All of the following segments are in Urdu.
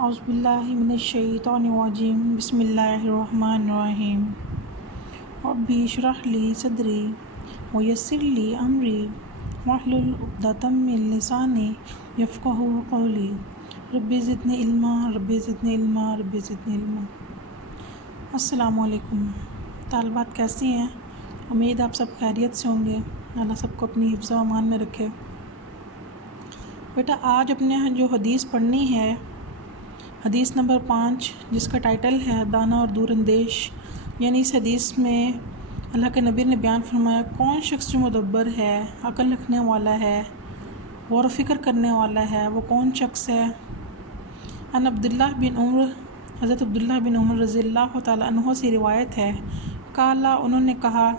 اعوذ باللہ من الشیطان الرجیم بسم اللہ الرحمن الرحیم رب اشرح لی صدری ویسر لی امری واحلل عقدۃ من لسانی یفقہوا قولی رب زدنی علما رب زدنی علما رب زدنی علما۔ السلام علیکم طالبات، کیسی ہیں؟ امید آپ سب خیریت سے ہوں گے۔ اللہ سب کو اپنی حفظ و امان میں رکھے۔ بیٹا، آج اپنے جو حدیث پڑھنی ہے، حدیث نمبر 5، جس کا ٹائٹل ہے دانا اور دور اندیش، یعنی اس حدیث میں اللہ کے نبی نے بیان فرمایا کون شخص جو مدبر ہے، عقل رکھنے والا ہے، غور و فکر کرنے والا ہے، وہ کون شخص ہے۔ ان عبداللہ بن عمر، حضرت عبداللہ بن عمر رضی اللہ تعالیٰ عنہ سے روایت ہے، قالا، انہوں نے کہا،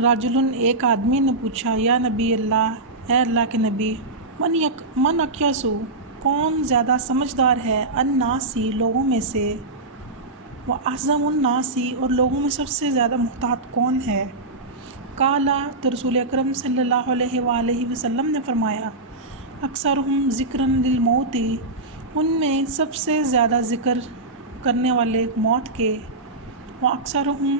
راجل، ایک آدمی نے پوچھا، یا نبی اللہ، اے اللہ کے نبی، من اکیسو، کون زیادہ سمجھدار ہے، الناسی، لوگوں میں سے، واعظم الناسی، اور لوگوں میں سب سے زیادہ محتاط کون ہے۔ قالا، تو رسول اکرم صلی اللہ علیہ وآلہ وسلم نے فرمایا، اکثرہم ذکرا للموت، ان میں سب سے زیادہ ذکر کرنے والے موت کے، واکثرہم،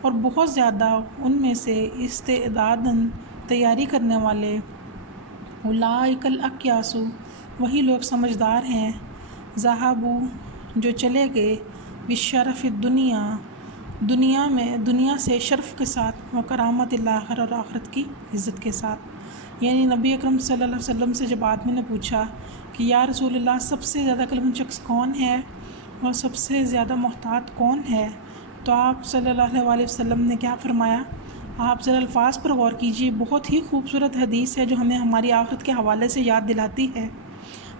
اور بہت زیادہ ان میں سے استعداداً، تیاری کرنے والے، اولئک الاکیاس، وہی لوگ سمجھدار ہیں، ذہبوا، جو چلے گئے، بشرف الدنیا، دنیا سے شرف کے ساتھ، وکرامت الآخرہ، اور آخرت کی عزت کے ساتھ۔ یعنی نبی اکرم صلی اللہ علیہ وسلم سے جب آدمی نے پوچھا کہ یا رسول اللہ، سب سے زیادہ عقلمند شخص کون ہے اور سب سے زیادہ محتاط کون ہے، تو آپ صلی اللہ علیہ وسلم نے کیا فرمایا؟ آپ ذرا الفاظ پر غور کیجیے، بہت ہی خوبصورت حدیث ہے جو ہمیں ہماری آخرت کے حوالے سے یاد دلاتی ہے۔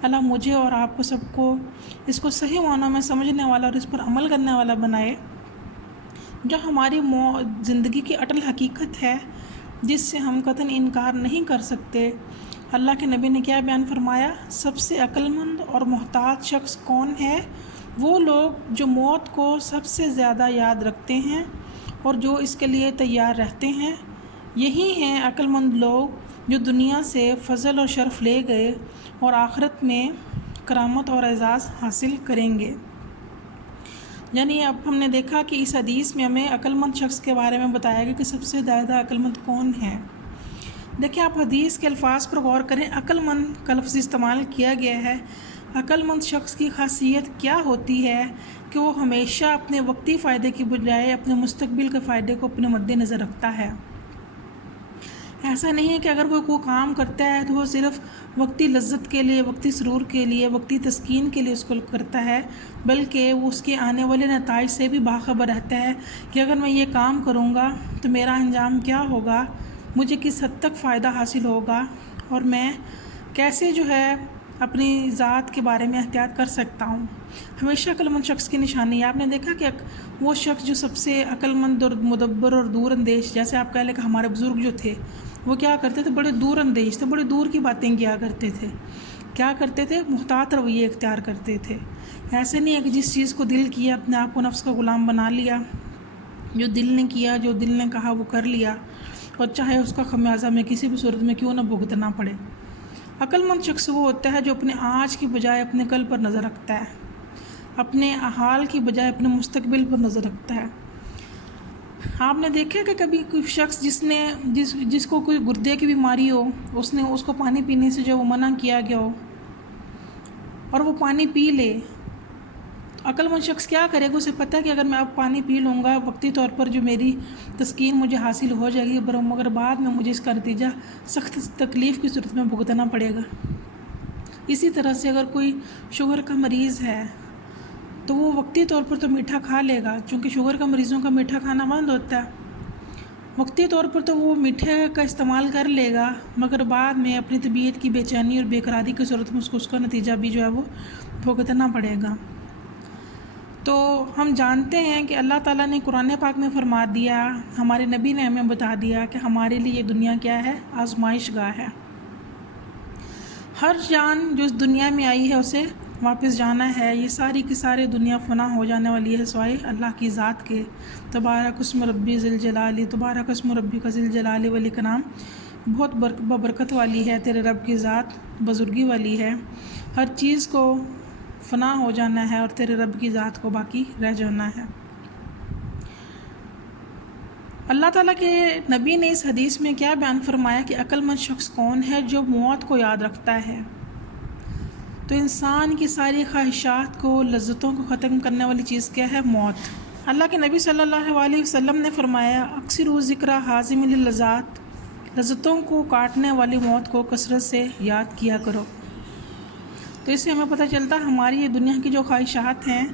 اللہ مجھے اور آپ کو سب کو اس کو صحیح معنوں میں سمجھنے والا اور اس پر عمل کرنے والا بنائے، جو ہماری زندگی کی اٹل حقیقت ہے، جس سے ہم قطعاً انکار نہیں کر سکتے۔ اللہ کے نبی نے کیا بیان فرمایا؟ سب سے عقلمند اور محتاط شخص کون ہے؟ وہ لوگ جو موت کو سب سے زیادہ یاد رکھتے ہیں اور جو اس کے لیے تیار رہتے ہیں، یہی ہیں عقلمند لوگ جو دنیا سے فضل اور شرف لے گئے اور آخرت میں کرامت اور اعزاز حاصل کریں گے۔ یعنی اب ہم نے دیکھا کہ اس حدیث میں ہمیں عقلمند شخص کے بارے میں بتایا گیا کہ سب سے زیادہ عقلمند کون ہے۔ دیکھیں، آپ حدیث کے الفاظ پر غور کریں، عقلمند کا لفظ استعمال کیا گیا ہے۔ عقلمند شخص کی خاصیت کیا ہوتی ہے کہ وہ ہمیشہ اپنے وقتی فائدے کی بجائے اپنے مستقبل کے فائدے کو اپنے مد نظر رکھتا ہے۔ ایسا نہیں ہے کہ اگر وہ کوئی کام کرتا ہے تو وہ صرف وقتی لذت کے لیے، وقتی سرور کے لیے، وقتی تسکین کے لیے اس کو کرتا ہے، بلکہ وہ اس کے آنے والے نتائج سے بھی باخبر رہتا ہے کہ اگر میں یہ کام کروں گا تو میرا انجام کیا ہوگا، مجھے کس حد تک فائدہ حاصل ہوگا، اور میں کیسے اپنی ذات کے بارے میں احتیاط کر سکتا ہوں۔ ہمیشہ عقلمند شخص کی نشانی ہے۔ آپ نے دیکھا کہ وہ شخص جو سب سے عقلمند اور مدبر اور دور اندیش، جیسے آپ کہہ لیں کہ ہمارے بزرگ جو تھے، وہ کیا کرتے تھے؟ بڑے دور اندیش تھے، بڑے دور کی باتیں کیا کرتے تھے۔ کیا کرتے تھے؟ محتاط رویے اختیار کرتے تھے۔ ایسے نہیں ہے کہ جس چیز کو دل کیا اپنے آپ کو نفس کا غلام بنا لیا، جو دل نے کیا، جو دل نے کہا وہ کر لیا، اور چاہے اس کا خمیازہ میں کسی بھی صورت میں کیوں نہ بھگتنا پڑے۔ عقلمند شخص وہ ہوتا ہے جو اپنے آج کی بجائے اپنے کل پر نظر رکھتا ہے، اپنے حال کی بجائے اپنے مستقبل پر نظر رکھتا ہے۔ آپ نے دیکھا کہ کبھی کوئی شخص جس کو کوئی گردے کی بیماری ہو، اس کو پانی پینے سے جو وہ منع کیا گیا ہو اور وہ پانی پی لے، تو عقلمند شخص کیا کرے گا؟ اسے پتہ ہے کہ اگر میں اب پانی پی لوں گا، وقتی طور پر جو میری تسکین مجھے حاصل ہو جائے گی، مگر بعد میں مجھے اس کا نتیجہ سخت تکلیف کی صورت میں بھگتنا پڑے گا۔ اسی طرح سے اگر کوئی شوگر کا مریض ہے تو وہ وقتی طور پر تو میٹھا کھا لے گا، چونکہ شوگر کا مریضوں کا میٹھا کھانا بند ہوتا ہے، وقتی طور پر تو وہ میٹھے کا استعمال کر لے گا، مگر بعد میں اپنی طبیعت کی بے چینی اور بے قراری کی صورت میں اس کا نتیجہ بھی وہ بھگتنا پڑے گا۔ تو ہم جانتے ہیں کہ اللہ تعالیٰ نے قرآن پاک میں فرما دیا، ہمارے نبی نے ہمیں بتا دیا کہ ہمارے لیے یہ دنیا کیا ہے؟ آزمائش گاہ ہے۔ ہر جان جو اس دنیا میں آئی ہے اسے واپس جانا ہے۔ یہ ساری کی ساری دنیا فنا ہو جانے والی ہے سوائے اللہ کی ذات کے۔ تبارک اسم ربی ذی الجلال، تبارک اسم ربی کا ذی الجلال والاکرام، بہت برکت والی ہے تیرے رب کی ذات، بزرگی والی ہے۔ ہر چیز کو فنا ہو جانا ہے اور تیرے رب کی ذات کو باقی رہ جانا ہے۔ اللہ تعالیٰ کے نبی نے اس حدیث میں کیا بیان فرمایا کہ عقل مند شخص کون ہے؟ جو موت کو یاد رکھتا ہے۔ تو انسان کی ساری خواہشات کو، لذتوں کو ختم کرنے والی چیز کیا ہے؟ موت۔ اللہ کے نبی صلی اللہ علیہ وسلم نے فرمایا اکثروا ذکر حازم للذات، لذتوں کو کاٹنے والی موت کو کثرت سے یاد کیا کرو۔ تو اس سے ہمیں پتہ چلتا ہماری یہ دنیا کی جو خواہشات ہیں،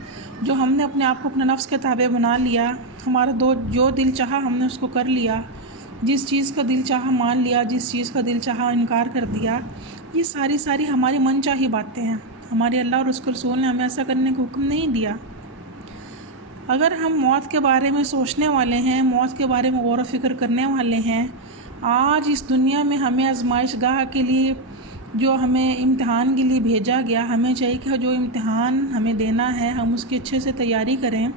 جو ہم نے اپنے آپ کو اپنے نفس کے تابع بنا لیا، ہمارا جو دل چاہا ہم نے اس کو کر لیا، جس چیز کا دل چاہا مان لیا، جس چیز کا دل چاہا انکار کر دیا، یہ ساری ہماری من چاہی باتیں ہیں۔ ہمارے اللہ اور اس کے رسول نے ہمیں ایسا کرنے کا حکم نہیں دیا۔ اگر ہم موت کے بارے میں سوچنے والے ہیں، موت کے بارے میں غور و فکر کرنے والے ہیں، آج اس دنیا میں ہمیں آزمائش گاہ کے لیے، جو ہمیں امتحان کے لیے بھیجا گیا، ہمیں چاہیے کہ جو امتحان ہمیں دینا ہے ہم اس کی اچھے سے تیاری کریں۔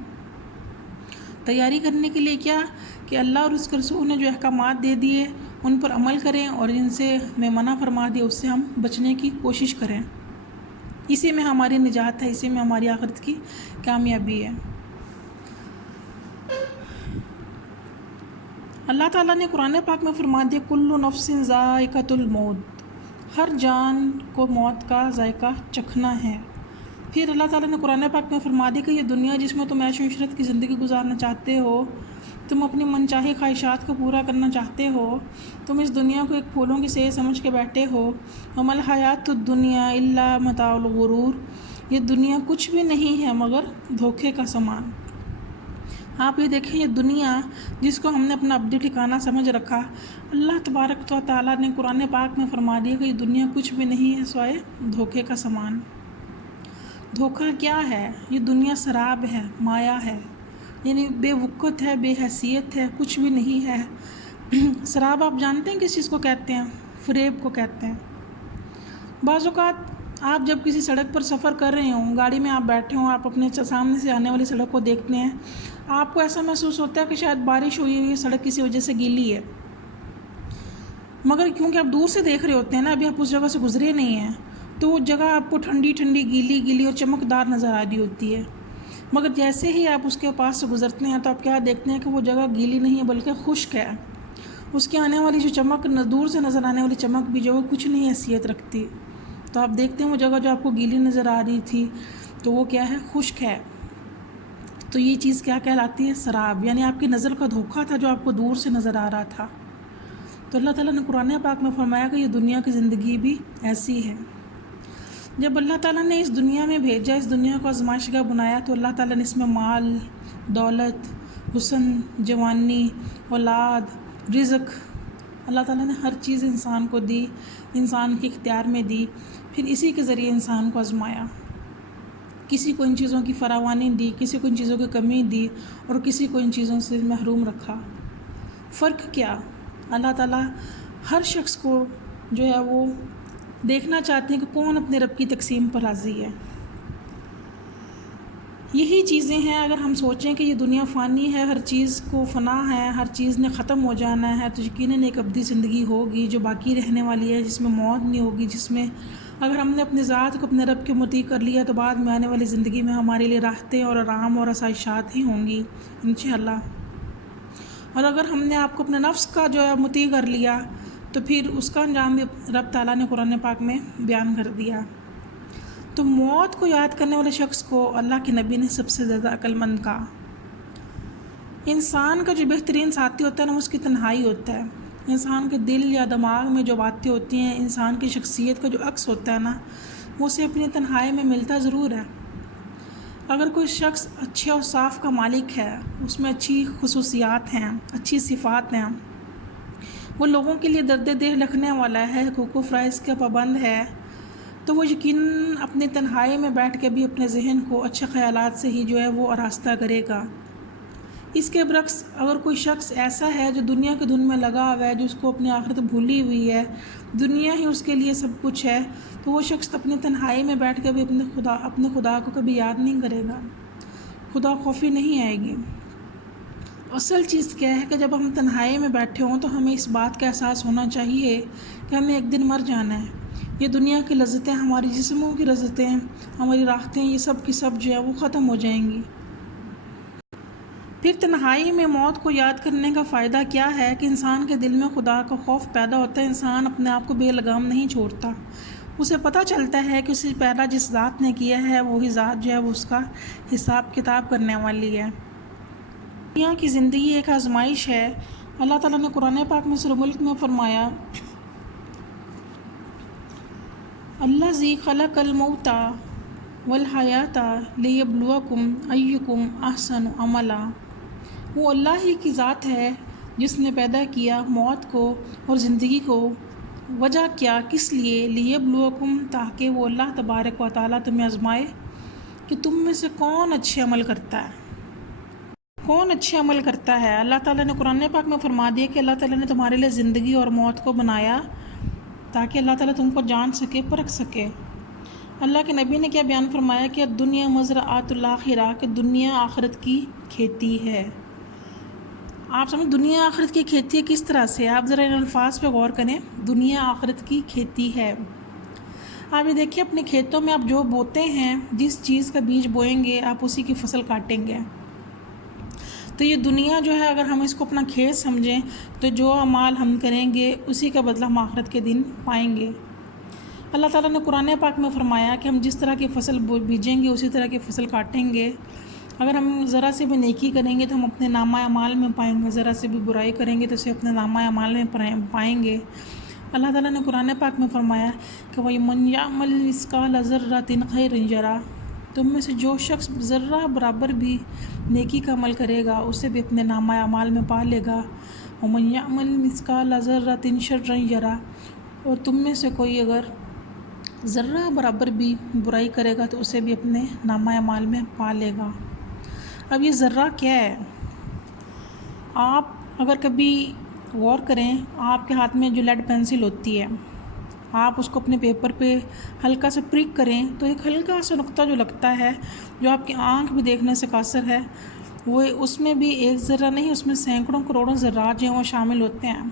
تیاری کرنے کے لیے کیا کہ اللہ اور اس کے رسول نے جو احکامات دے دیے ان پر عمل کریں، اور جن سے ہمیں منع فرما دیا اس سے ہم بچنے کی کوشش کریں۔ اسی میں ہماری نجات ہے، اسی میں ہماری آخرت کی کامیابی ہے۔ اللہ تعالیٰ نے قرآن پاک میں فرما دیا کل نفس ذائقۃ الموت، ہر جان کو موت کا ذائقہ چکھنا ہے۔ پھر اللہ تعالیٰ نے قرآن پاک میں فرما دیا کہ یہ دنیا جس میں تم عیش و عشرت کی زندگی گزارنا چاہتے ہو، تم اپنی من چاہی خواہشات کو پورا کرنا چاہتے ہو، تم اس دنیا کو ایک پھولوں کی سیل سمجھ کے بیٹھے ہو، وما الحیات الدنیا الا متاع الغرور، یہ دنیا کچھ بھی نہیں ہے مگر دھوکے کا سامان۔ آپ یہ دیکھیں، یہ دنیا جس کو ہم نے اپنا ابدی ٹھکانہ سمجھ رکھا، اللہ تبارک و تعالیٰ نے قرآن پاک میں فرما دیا کہ یہ دنیا کچھ بھی نہیں ہے سوائے دھوکے کا سامان۔ دھوکہ کیا ہے؟ یہ دنیا سراب ہے، مایا ہے، یعنی بے وقت ہے، بے حیثیت ہے، کچھ بھی نہیں ہے۔ سراب آپ جانتے ہیں کس چیز کو کہتے ہیں؟ فریب کو کہتے ہیں۔ بعض اوقات آپ جب کسی سڑک پر سفر کر رہے ہوں، گاڑی میں آپ بیٹھے ہوں، آپ اپنے سامنے سے آنے والی سڑک کو دیکھتے ہیں، آپ کو ایسا محسوس ہوتا ہے کہ شاید بارش ہوئی ہوئی سڑک کسی وجہ سے گیلی ہے، مگر کیونکہ آپ دور سے دیکھ رہے ہوتے ہیں نا، ابھی آپ اس جگہ سے گزرے نہیں ہیں، تو وہ جگہ آپ کو ٹھنڈی ٹھنڈی، گیلی اور چمکدار نظر آ رہی ہوتی ہے۔ مگر جیسے ہی آپ اس کے پاس سے گزرتے ہیں تو آپ کیا دیکھتے ہیں کہ وہ جگہ گیلی نہیں ہے بلکہ خشک ہے۔ اس کے آنے والی جو چمک، دور سے نظر آنے والی چمک بھی جو کچھ نہیں حیثیت رکھتی، تو آپ دیکھتے ہیں وہ جگہ جو آپ کو گیلی نظر آ رہی تھی تو وہ کیا ہے؟ خشک ہے۔ تو یہ چیز کیا کہلاتی ہے؟ سراب، یعنی آپ کی نظر کا دھوکہ تھا جو آپ کو دور سے نظر آ رہا تھا۔ تو اللہ تعالیٰ نے قرآن پاک میں فرمایا کہ یہ دنیا کی زندگی بھی ایسی ہے۔ جب اللہ تعالیٰ نے اس دنیا میں بھیجا، اس دنیا کو آزمائش گاہ بنایا، تو اللہ تعالیٰ نے اس میں مال، دولت، حسن، جوانی، اولاد، رزق، اللہ تعالیٰ نے ہر چیز انسان کو دی، انسان کے اختیار میں دی، پھر اسی کے ذریعے انسان کو آزمایا۔ کسی کو ان چیزوں کی فراوانی دی، کسی کو ان چیزوں کی کمی دی، اور کسی کو ان چیزوں سے محروم رکھا۔ فرق کیا؟ اللہ تعالیٰ ہر شخص کو جو ہے وہ دیکھنا چاہتے ہیں کہ کون اپنے رب کی تقسیم پر راضی ہے۔ یہی چیزیں ہیں، اگر ہم سوچیں کہ یہ دنیا فانی ہے، ہر چیز کو فنا ہے، ہر چیز نے ختم ہو جانا ہے، تو یقیناً ایک ابدی زندگی ہوگی جو باقی رہنے والی ہے، جس میں موت نہیں ہوگی، جس میں اگر ہم نے اپنے ذات کو اپنے رب کے مطیع کر لیا تو بعد میں آنے والی زندگی میں ہمارے لیے راحتیں اور آرام اور آسائشات ہی ہوں گی انشاءاللہ۔ اور اگر ہم نے آپ کو اپنے نفس کا جو ہے مطیع کر لیا تو پھر اس کا انجام بھی رب تعالیٰ نے قرآن پاک میں بیان کر دیا۔ تو موت کو یاد کرنے والے شخص کو اللہ کے نبی نے سب سے زیادہ عقل مند کہا۔ انسان کا جو بہترین ساتھی ہوتا ہے نا، اس کی تنہائی ہوتا ہے۔ انسان کے دل یا دماغ میں جو باتیں ہوتی ہیں، انسان کی شخصیت کا جو عکس ہوتا ہے نا، وہ اسے اپنی تنہائی میں ملتا ضرور ہے۔ اگر کوئی شخص اچھے اور صاف کا مالک ہے، اس میں اچھی خصوصیات ہیں، اچھی صفات ہیں، وہ لوگوں کے لیے درد دل رکھنے والا ہے، حقوق و فرائض کا پابند ہے، تو وہ یقیناً اپنی تنہائی میں بیٹھ کے بھی اپنے ذہن کو اچھے خیالات سے ہی جو ہے وہ آراستہ کرے گا۔ اس کے برعکس اگر کوئی شخص ایسا ہے جو دنیا کی دھن میں لگا ہوا ہے، جو اس کو اپنی آخرت بھولی ہوئی ہے، دنیا ہی اس کے لیے سب کچھ ہے، تو وہ شخص اپنی تنہائی میں بیٹھ کے بھی اپنے خدا کو کبھی یاد نہیں کرے گا، خدا خوفی نہیں آئے گی۔ اصل چیز کیا ہے کہ جب ہم تنہائی میں بیٹھے ہوں تو ہمیں اس بات کا احساس ہونا چاہیے کہ ہمیں ایک دن مر جانا ہے۔ یہ دنیا کی لذتیں، ہماری جسموں کی لذتیں، ہماری راحتیں، یہ سب کی سب جو ہے وہ ختم ہو جائیں گی۔ پھر تنہائی میں موت کو یاد کرنے کا فائدہ کیا ہے کہ انسان کے دل میں خدا کا خوف پیدا ہوتا ہے۔ انسان اپنے آپ کو بے لگام نہیں چھوڑتا، اسے پتہ چلتا ہے کہ اسے پیدا جس ذات نے کیا ہے وہی ذات جو ہے وہ اس کا حساب کتاب کرنے والی ہے۔ دنیا کی زندگی ایک آزمائش ہے۔ اللہ تعالیٰ نے قرآن پاک میں سورہ ملک میں فرمایا، الذی خلق الموت والحیات لیبلوکم ایکم احسن عملا۔ وہ اللہ ہی کی ذات ہے جس نے پیدا کیا موت کو اور زندگی کو۔ وجہ کیا؟ کس لیے؟ لیبلوکم، تاکہ وہ اللہ تبارک و تعالیٰ تمہیں آزمائے کہ تم میں سے کون اچھے عمل کرتا ہے، کون اچھے عمل کرتا ہے۔ اللہ تعالیٰ نے قرآن پاک میں فرما دیا کہ اللہ تعالیٰ نے تمہارے لیے زندگی اور موت کو بنایا تاکہ اللہ تعالیٰ تم کو جان سکے، پرکھ سکے۔ اللہ کے نبی نے کیا بیان فرمایا کہ دنیا مزرعۃ الآخرہ، کہ دنیا آخرت کی کھیتی ہے۔ آپ سمجھ دنیا آخرت کی کھیتی ہے کس طرح سے؟ آپ ذرا ان الفاظ پہ غور کریں، دنیا آخرت کی کھیتی ہے۔ آپ یہ دیکھیں اپنے کھیتوں میں آپ جو بوتے ہیں، جس چیز کا بیج بوئیں گے آپ اسی کی فصل کاٹیں گے۔ تو یہ دنیا جو ہے اگر ہم اس کو اپنا کھیت سمجھیں تو جو اعمال ہم کریں گے اسی کا بدلہ ہم آخرت کے دن پائیں گے۔ اللہ تعالیٰ نے قرآن پاک میں فرمایا کہ ہم جس طرح کی فصل بیجیں گے اسی طرح کی فصل کاٹیں گے۔ اگر ہم ذرا سے بھی نیکی کریں گے تو ہم اپنے نامہ اعمال میں پائیں گے، ذرا سے بھی برائی کریں گے تو اسے اپنے نامہ اعمال میں پائیں گے۔ اللہ تعالیٰ نے قرآن پاک میں فرمایا کہ وَمَن يَعْمَلْ مِثْقَالَ ذَرَّةٍ خَيْرًا يَرَهُ۔ تم میں سے جو شخص ذرہ برابر بھی نیکی کا عمل کرے گا اسے بھی اپنے نامہ اعمال میں پا لے گا۔ وَمَن يَعْمَلْ مِثْقَالَ ذَرَّةٍ شَرًّا يَرَهُ۔ اور تم میں سے کوئی اگر ذرہ برابر بھی برائی کرے گا تو اسے بھی اپنے نامہ اعمال میں پا لے گا۔ اب یہ ذرہ کیا ہے؟ آپ اگر کبھی غور کریں، آپ کے ہاتھ میں جو لیڈ پینسل ہوتی ہے، آپ اس کو اپنے پیپر پہ ہلکا سا پرک کریں تو ایک ہلکا سا نقطہ جو لگتا ہے، جو آپ کی آنکھ بھی دیکھنے سے قاصر ہے، وہ اس میں بھی ایک ذرہ نہیں، اس میں سینکڑوں کروڑوں ذرات جو ہیں وہ شامل ہوتے ہیں۔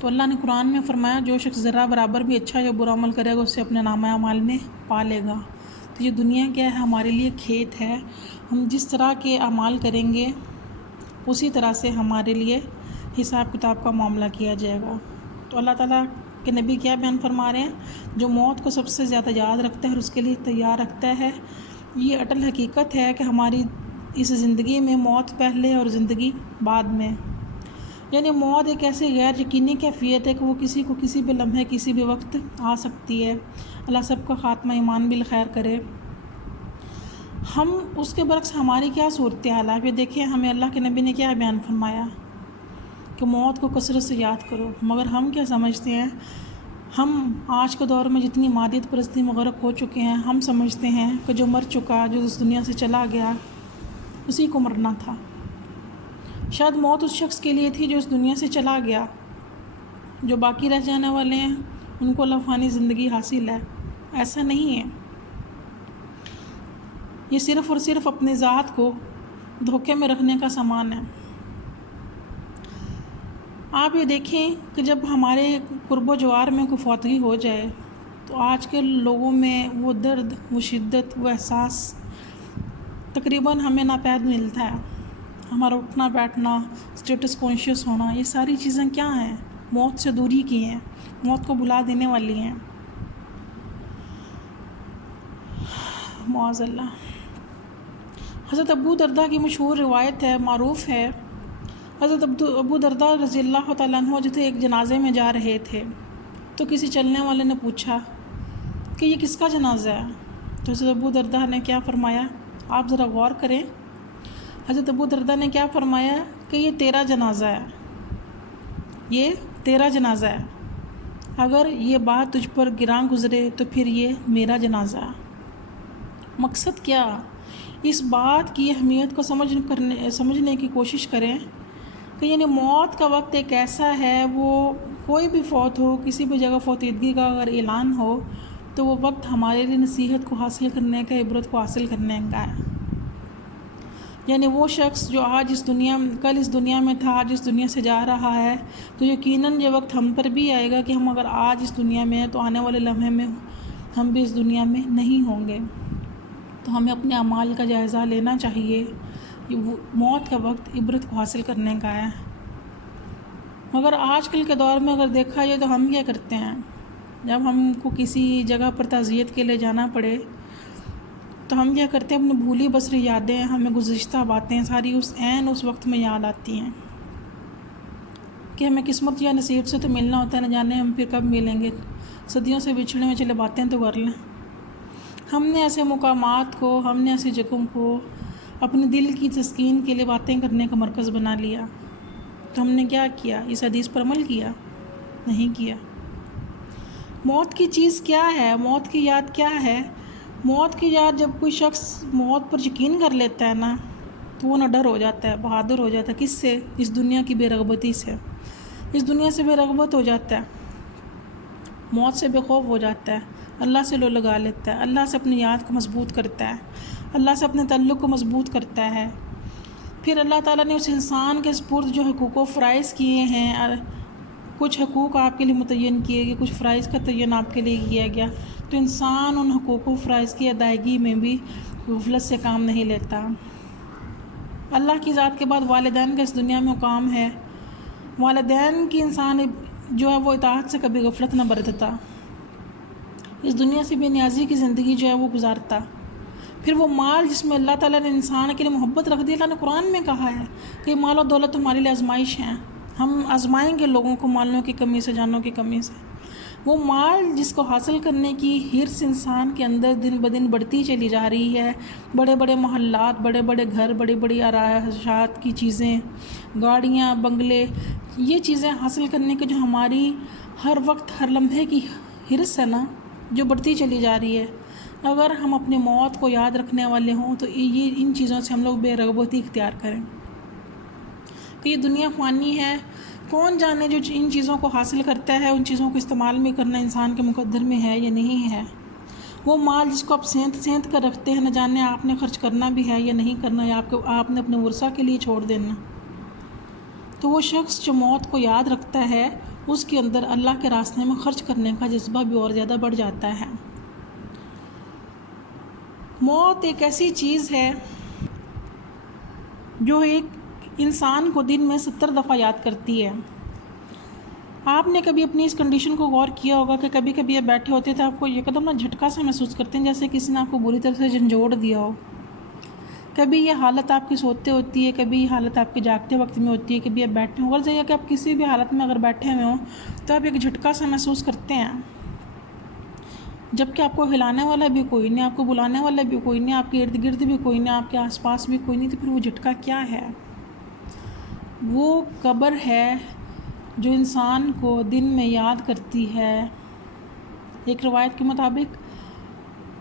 تو اللہ نے قرآن میں فرمایا جو شخص ذرہ برابر بھی اچھا یا برا عمل کرے گا اسے اپنے نامہ اعمال میں پا لے گا۔ تو یہ دنیا کیا ہے؟ ہمارے لیے کھیت ہے۔ ہم جس طرح کے اعمال کریں گے اسی طرح سے ہمارے لیے حساب کتاب کا معاملہ کیا جائے گا۔ تو اللہ تعالیٰ کے نبی کیا بیان فرما رہے ہیں؟ جو موت کو سب سے زیادہ یاد رکھتا ہے اور اس کے لیے تیار رکھتا ہے، یہ اٹل حقیقت ہے کہ ہماری اس زندگی میں موت پہلے اور زندگی بعد میں، یعنی موت ایک ایسی غیر یقینی کیفیت ہے کہ وہ کسی کو کسی بھی لمحے کسی بھی وقت آ سکتی ہے۔ اللہ سب کا خاتمہ ایمان بالخیر کرے۔ ہم اس کے برعکس ہماری کیا صورتحال ہے؟ آپ یہ دیکھیں ہمیں اللہ کے نبی نے کیا بیان فرمایا کہ موت کو کثرت سے یاد کرو، مگر ہم کیا سمجھتے ہیں؟ ہم آج کے دور میں جتنی مادیت پرستی میں غرق ہو چکے ہیں، ہم سمجھتے ہیں کہ جو مر چکا، جو اس دنیا سے چلا گیا، اسی کو مرنا تھا۔ شاید موت اس شخص کے لیے تھی جو اس دنیا سے چلا گیا، جو باقی رہ جانے والے ہیں ان کو اللہ فانی زندگی حاصل ہے۔ ایسا نہیں ہے، یہ صرف اور صرف اپنے ذات کو دھوکے میں رکھنے کا سامان ہے۔ آپ یہ دیکھیں کہ جب ہمارے قرب و جوار میں کوئی فوتگی ہو جائے تو آج کے لوگوں میں وہ درد، وہ شدت، وہ احساس تقریباً ہمیں ناپید ملتا ہے۔ ہمارا اٹھنا بیٹھنا، اسٹیٹس کانشیس ہونا، یہ ساری چیزیں کیا ہیں؟ موت سے دوری کی ہیں، موت کو بھلا دینے والی ہیں، معاذ اللہ۔ حضرت ابو دردہ کی مشہور روایت ہے، معروف ہے، حضرت ابو دردہ رضی اللہ تعالیٰ عنہ جو تھے ایک جنازے میں جا رہے تھے تو کسی چلنے والے نے پوچھا کہ یہ کس کا جنازہ ہے؟ تو حضرت ابو دردہ نے کیا فرمایا؟ آپ ذرا غور کریں، حضرت ابو دردہ نے کیا فرمایا کہ یہ تیرا جنازہ ہے، یہ تیرا جنازہ ہے، اگر یہ بات تجھ پر گراں گزرے تو پھر یہ میرا جنازہ ہے۔ مقصد کیا؟ اس بات کی اہمیت کو سمجھنے کی کوشش کریں کہ یعنی موت کا وقت ایک ایسا ہے، وہ کوئی بھی فوت ہو، کسی بھی جگہ فوتیدگی کا اگر اعلان ہو تو وہ وقت ہمارے لیے نصیحت کو حاصل کرنے کا، عبرت کو حاصل کرنے کا ہے۔ یعنی وہ شخص جو کل اس دنیا میں تھا، آج اس دنیا سے جا رہا ہے، تو یقیناً یہ وقت ہم پر بھی آئے گا کہ ہم اگر آج اس دنیا میں ہیں تو آنے والے لمحے میں ہم بھی اس دنیا میں نہیں ہوں گے۔ تو ہمیں اپنے اعمال کا جائزہ لینا چاہیے۔ موت کا وقت عبرت کو حاصل کرنے کا ہے۔ مگر آج کل کے دور میں اگر دیکھا جائے تو ہم کیا کرتے ہیں، جب ہم کو کسی جگہ پر تعزیت کے لیے جانا پڑے تو ہم کیا کرتے ہیں، اپنی بھولی بسری یادیں، ہمیں گزشتہ باتیں ساری اس وقت میں یاد آتی ہیں کہ ہمیں قسمت یا نصیب سے تو ملنا ہوتا ہے، نہ جانے ہم پھر کب ملیں گے۔ صدیوں سے بچھڑے میں چلے باتیں تو کر لیں۔ ہم نے ایسے مقامات کو، ہم نے ایسے جگہوں کو اپنے دل کی تسکین کے لیے باتیں کرنے کا مرکز بنا لیا، تو ہم نے کیا کیا؟ اس حدیث پر عمل کیا؟ نہیں کیا۔ موت کی چیز کیا ہے؟ موت کی یاد کیا ہے؟ موت کی یاد جب کوئی شخص موت پر یقین کر لیتا ہے نا، تو وہ نہ ڈر ہو جاتا ہے، بہادر ہو جاتا ہے۔ کس سے؟ اس دنیا کی بے رغبتی سے۔ اس دنیا سے بے رغبت ہو جاتا ہے، موت سے بے خوف ہو جاتا ہے، اللہ سے لو لگا لیتا ہے، اللہ سے اپنی یاد کو مضبوط کرتا ہے، اللہ سے اپنے تعلق کو مضبوط کرتا ہے۔ پھر اللہ تعالیٰ نے اس انسان کے سپرد جو حقوق و فرائض کیے ہیں، کچھ حقوق آپ کے لیے متعین کیے گئے، کچھ فرائض کا تعین آپ کے لیے کیا گیا، تو انسان ان حقوق و فرائض کی ادائیگی میں بھی غفلت سے کام نہیں لیتا۔ اللہ کی ذات کے بعد والدین کا اس دنیا میں مقام ہے۔ والدین کی انسان جو ہے وہ اطاعت سے کبھی غفلت نہ برتتا، اس دنیا سے بے نیازی کی زندگی جو ہے وہ گزارتا۔ پھر وہ مال جس میں اللہ تعالیٰ نے انسان کے لیے محبت رکھ دی، اللہ نے قرآن میں کہا ہے کہ مال و دولت ہمارے لیے آزمائش ہیں، ہم آزمائیں گے لوگوں کو مالوں کی کمی سے، جانوں کی کمی سے۔ وہ مال جس کو حاصل کرنے کی حرص انسان کے اندر دن بدن بڑھتی چلی جا رہی ہے، بڑے بڑے محلات، بڑے بڑے گھر، بڑی بڑی آرائشات کی چیزیں، گاڑیاں، بنگلے، یہ چیزیں حاصل کرنے کے جو ہماری ہر وقت ہر لمحے کی حرص ہے نا، جو بڑھتی چلی جا رہی ہے، اگر ہم اپنی موت کو یاد رکھنے والے ہوں تو یہ ان چیزوں سے ہم لوگ بے رغبتی اختیار کریں کہ یہ دنیا فانی ہے۔ کون جانے جو ان چیزوں کو حاصل کرتا ہے، ان چیزوں کو استعمال میں کرنا انسان کے مقدر میں ہے یا نہیں ہے۔ وہ مال جس کو آپ سینت کر رکھتے ہیں، نہ جانے آپ نے خرچ کرنا بھی ہے یا نہیں کرنا، یا آپ نے اپنے ورثہ کے لیے چھوڑ دینا۔ تو وہ شخص جو موت کو یاد رکھتا ہے، اس کے اندر اللہ کے راستے میں خرچ کرنے کا جذبہ بھی اور زیادہ بڑھ جاتا ہے۔ موت ایک ایسی چیز ہے جو ایک انسان کو دن میں 70 دفعہ یاد کرتی ہے۔ آپ نے کبھی اپنی اس کنڈیشن کو غور کیا ہوگا کہ کبھی کبھی آپ بیٹھے ہوتے تھے، آپ کو یہ قدم جھٹکا سا محسوس کرتے ہیں جیسے کسی نے آپ کو بری طرح سے جھنجھوڑ دیا ہو۔ کبھی یہ حالت آپ کی سوتے ہوتی ہے، کبھی یہ حالت آپ کے جاگتے وقت میں ہوتی ہے، کبھی آپ بیٹھے ہوں، غرض یہ کہ آپ کسی بھی حالت میں اگر بیٹھے ہوئے ہوں تو آپ ایک جھٹکا سا محسوس کرتے ہیں، جبکہ آپ کو ہلانے والا بھی کوئی نہیں، آپ کو بلانے والا بھی کوئی نہیں، آپ کے ارد گرد بھی کوئی نہیں، آپ کے آس پاس بھی کوئی نہیں۔ تو پھر وہ جھٹکا کیا ہے؟ وہ قبر ہے جو انسان کو دن میں یاد کرتی ہے۔ ایک روایت کے مطابق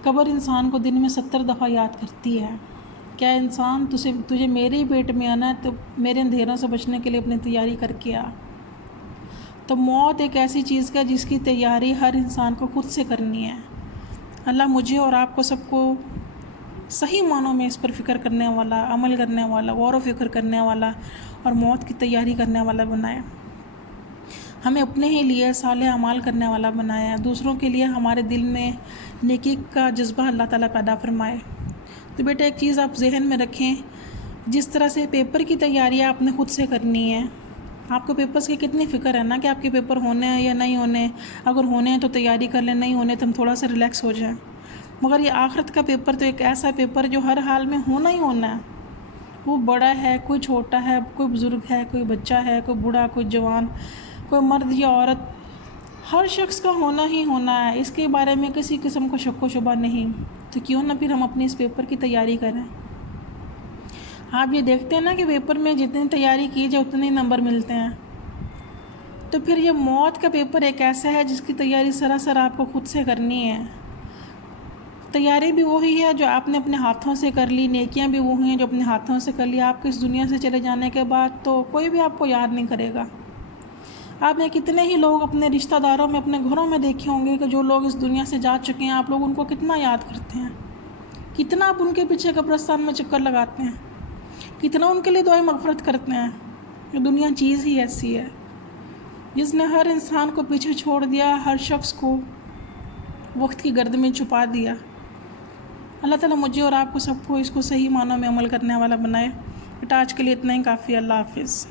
قبر انسان کو دن میں 70 دفعہ یاد کرتی ہے۔ کیا انسان تجھے میرے ہی پیٹ میں آنا ہے تو میرے اندھیروں سے بچنے کے لیے اپنی تیاری کر کے آ۔ تو موت ایک ایسی چیز کا جس کی تیاری ہر انسان کو خود سے کرنی ہے۔ اللہ مجھے اور آپ کو سب کو صحیح معنوں میں اس پر فکر کرنے والا، عمل کرنے والا، غور و فکر کرنے والا اور موت کی تیاری کرنے والا بنائے۔ ہمیں اپنے ہی لیے صالح اعمال کرنے والا بنایا، دوسروں کے لیے ہمارے دل میں نیکی کا جذبہ اللہ تعالیٰ پیدا فرمائے۔ تو بیٹا ایک چیز آپ ذہن میں رکھیں، جس طرح سے پیپر کی تیاری آپ نے خود سے کرنی ہے۔ آپ کو پیپرز کی کتنی فکر ہے نا کہ آپ کے پیپر ہونے ہیں یا نہیں ہونے، اگر ہونے ہیں تو تیاری کر لیں، نہیں ہونے تو ہم تھوڑا سا ریلیکس ہو جائیں۔ مگر یہ آخرت کا پیپر تو ایک ایسا پیپر جو ہر حال میں ہونا ہی ہونا ہے، وہ بڑا ہے، کوئی چھوٹا ہے، کوئی بزرگ ہے، کوئی بچہ ہے، کوئی بوڑھا، کوئی جوان، کوئی مرد یا عورت، ہر شخص کا ہونا ہی ہونا ہے، اس کے بارے میں کسی قسم کا شک و شبہ نہیں۔ تو کیوں نہ پھر ہم اپنی اس پیپر کی تیاری کریں۔ آپ یہ دیکھتے ہیں نا کہ پیپر میں جتنی تیاری کی جائے اتنے ہی نمبر ملتے ہیں، تو پھر یہ موت کا پیپر ایک ایسا ہے جس کی تیاری سراسر آپ کو خود سے کرنی ہے۔ تیاری بھی وہی ہے جو آپ نے اپنے ہاتھوں سے کر لی، نیکیاں بھی وہی ہیں جو اپنے ہاتھوں سے کر لی۔ آپ کو اس دنیا سے چلے جانے کے بعد تو کوئی بھی آپ کو یاد نہیں کرے گا۔ آپ نے کتنے ہی لوگ اپنے رشتہ داروں میں، اپنے گھروں میں دیکھے ہوں گے کہ جو لوگ اس دنیا سے جا چکے ہیں، آپ لوگ ان کو کتنا یاد کرتے ہیں، کتنا آپ ان کے پیچھے قبرستان میں چکر لگاتے ہیں۔ کتنا ان کے لیے دعائیں مغفرت کرتے ہیں. یہ دنیا چیز ہی ایسی ہے جس نے ہر انسان کو پیچھے چھوڑ دیا، ہر شخص کو وقت کی گرد میں چھپا دیا. اللہ تعالیٰ مجھے اور آپ کو سب کو اس کو صحیح معنوں میں عمل کرنے والا بنائے. بٹ آج کے لیے اتنا ہی کافی. اللہ حافظ.